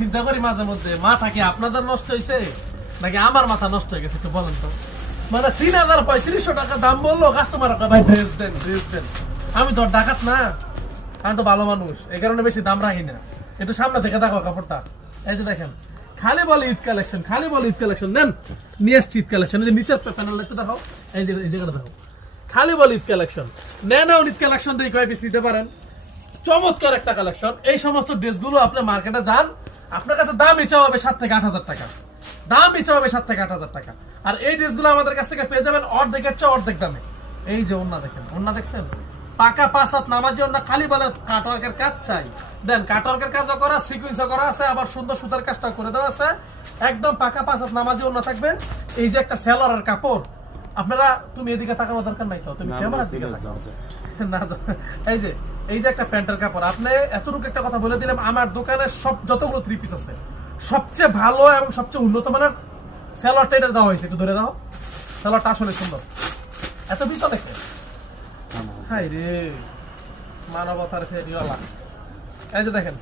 চিন্তা করি মাঝে মধ্যে মাথা কি আপনাদের নষ্ট হয়েছে নাকি আমার মাথা নষ্ট হয়ে গেছে একটু বলেন তো। মানে ৩,৩৫০ টাকা দাম বললো, কাস্টমার ভাই ড্রেস দেন ড্রেস দেন। আমি তো আর ডাকাত না, আমি তো ভালো মানুষ, এই কারণে বেশি দাম রাখি না। একটু সামনে থেকে দেখো কাপড়টা, এই যে দেখেন, খালি বলে ঈদ কালেকশন, খালি বলে ঈদ কালেকশন। দেন নিয়ে আসছি ঈদ কালেকশন। এই যে নিচের প্যানেল একটু দেখাও, এই যে এই জায়গাটা দেখো, খালি বলে ঈদ কালেকশন। নেন ঈদ কালেকশন দিয়ে কয় পিস নিতে পারেন। চমৎকার একটা কালেকশন। এই সমস্ত ড্রেসগুলো আপনি মার্কেটে যান, আপনার কাছে দাম ইচ্ছা হবে ৭ থেকে ৮ হাজার টাকা, দাম ইচ্ছা হবে ৭ থেকে ৮ হাজার টাকা। আর এই ড্রেসগুলো আমাদের কাছ থেকে পেয়ে যাবেন অর্ধেকের চেয়ে অর্ধেক দামে। এই যে ওন্না দেখেন, ওন্না দেখছেন, পাকা ৫ হাত নামাজি ওন্না, খালি বলে কাটওয়ার্কের কাজ চাই। দেন কাটওয়ার্কের কাজও করা, সিকুয়েন্সও করা আছে, আবার সুন্দর সুতার কাজটা করে দেওয়া আছে। একদম পাকা ৫ হাত নামাজি ওন্না থাকবে। এই যে একটা সেলরের কাপড়, আপনারা তুমি এদিকে তাকানোর দরকার নাই তো, তুমি ক্যামেরার দিকে তাকাও না। এই যে এই যে একটা প্যান্টের কাপড়, আপনি এতটুকু একটা কথা বলে দিলাম, আমার দোকানে সব যতগুলো 3 পিস আছে সবচেয়ে ভালো এবং সবচেয়ে উন্নত মানের সেলরটা এটা দেওয়া হয়েছে। একটু ধরে দাও, সেলরটা আসলে সুন্দর। এত পিছনে দেখে হাই রে মানবতার ফেরিওয়ালা। এই যে দেখেন,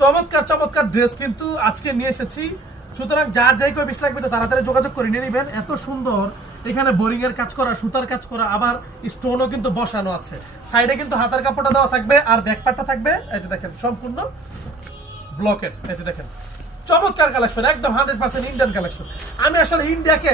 চমৎকার চমৎকার ড্রেস কিন্তু আজকে নিয়ে এসেছি। সুতরাং যার যাই কয় পিস লাগবে তো তাড়াতাড়ি যোগাযোগ করে নিয়ে নেবেন। এত সুন্দর, এখানে বোরিং এর কাজ করা, সুতার কাজ করা, আবার স্টোনও কিন্তু বসানো আছে। সাইডে কিন্তু হাতার কাপড়টা দেওয়া থাকবে, আর ব্যাকপার্টটা থাকবে এই যে দেখেন সম্পূর্ণ ব্লকের। এই যে দেখেন চমৎকার কালেকশন, একদম 100% ইন্ডিয়ান কালেকশন। আমি আসলে ইন্ডিয়াকে